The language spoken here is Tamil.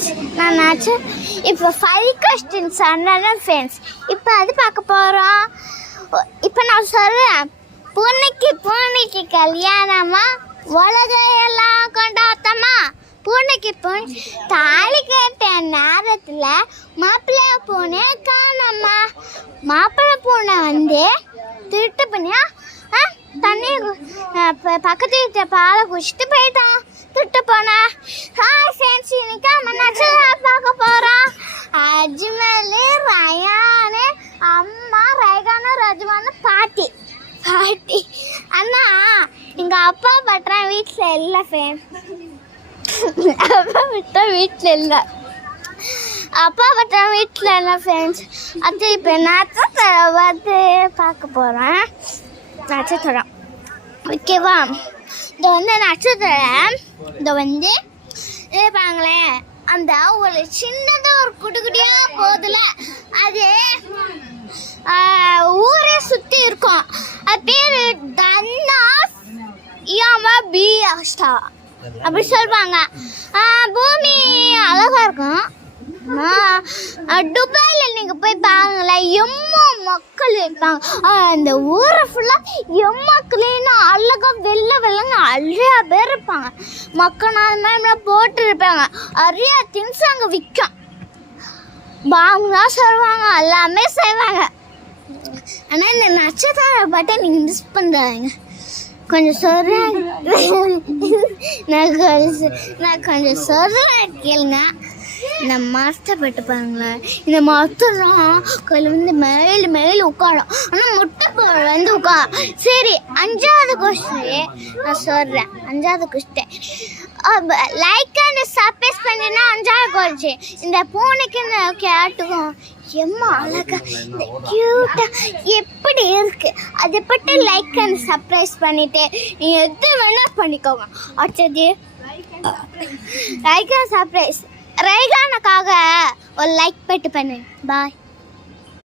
ஃப்ரெண்ட்ஸ், நான் இப்போ 5 கொஸ்டின்ஸ் சொன்னேன் ஃப்ரெண்ட்ஸ். இப்போ அது பார்க்க போகிறோம். இப்போ நான் சொல்கிறேன், பூனைக்கு கல்யாணமா, உலகையெல்லாம் கொண்டாட்டமா? பூனைக்கு தாலி கேட்ட நேரத்தில் மாப்பிள்ளை பூனை காணம்மா. மாப்பிள்ளை பூனை திருட்டு பண்ணியா தண்ணி பக்கத்து வீட்டு பாலை குடிச்சிட்டு போயிட்டான். திருட்டு போனா. ஹாய் ஃப்ரெண்ட்ஸ், இன்னைக்கு நம்ம நட்சத்திரம் பார்க்க போகிறோம். அஜ்மலு, ரயானு, அம்மா, ரேகானு, ரஜ்வானு, பாட்டி. அண்ணா எங்கள் அப்பா பட்டுறேன் வீட்டில் இல்லை ஃப்ரெண்ட்ஸ். அப்பா பட்டுறேன் வீட்டில் இல்லை ஃப்ரெண்ட்ஸ். அது இப்போ நட்சத்திரம் பார்க்க போகிறேன். நட்சத்திரம் ஓகேவா? இந்த நட்சத்திரம் பாங்களேன், அந்த ஒரு சின்னதாக ஒரு குடியாக போதில் அது ஊரே சுற்றி இருக்கும். அது பேர் தன்னாஸ் யாமா பி அஷ்டா அப்படி சொல்லுவாங்க. பூமி அழகாக இருக்கும். துபாயில் நீங்கள் போய் பாருங்களேன், எம்மா மக்கள் இருப்பாங்க. அந்த ஊரை ஃபுல்லாக எம்மாக்கள்னு அழகாக வெள்ளங்க நிறையா பேர் இருப்பாங்க. மக்கள் அந்த மாதிரி போட்டு இருப்பாங்க. நிறையா திங்ஸ் அங்கே விற்கும். பாம்பு தான் சொல்லுவாங்க, எல்லாமே செய்வாங்க. ஆனால் இந்த நட்சத்திரம் பாட்டை நீங்கள் மிஸ் பண்ணுறாங்க. கொஞ்சம் சொல்கிறேன், நான் கொஞ்சம் சொல்கிறேன் கேளுங்க. இந்த மரத்தை பட்டு பாருங்களேன். இந்த மரத்தெல்லாம் கொஞ்சம் மேலே உட்காரும். ஆனால் முட்டை போட உட்காரும். சரி, 5வது கொஸ்டின் நான் சொல்கிறேன். 5வது கொஸ்டின் லைக் அண்ட் சப்ஸ்கிரைப் பண்ணினா 5வது கொஸ்டின். இந்த பூனைக்கு இந்த கேட்டுக்கும் எம்மா அழகா இந்த க்யூட்டாக எப்படி இருக்கு, அதை பற்றி லைக் அண்ட் சப்ஸ்கிரைப் பண்ணிட்டு நீங்கள் எது வேணால் பண்ணிக்கோங்க. அடுத்தது லைக் அண்ட் சப்ஸ்கிரைப். ரேகானுக்காக ஒரு லைக் போட்டு பண்ணு. பாய்.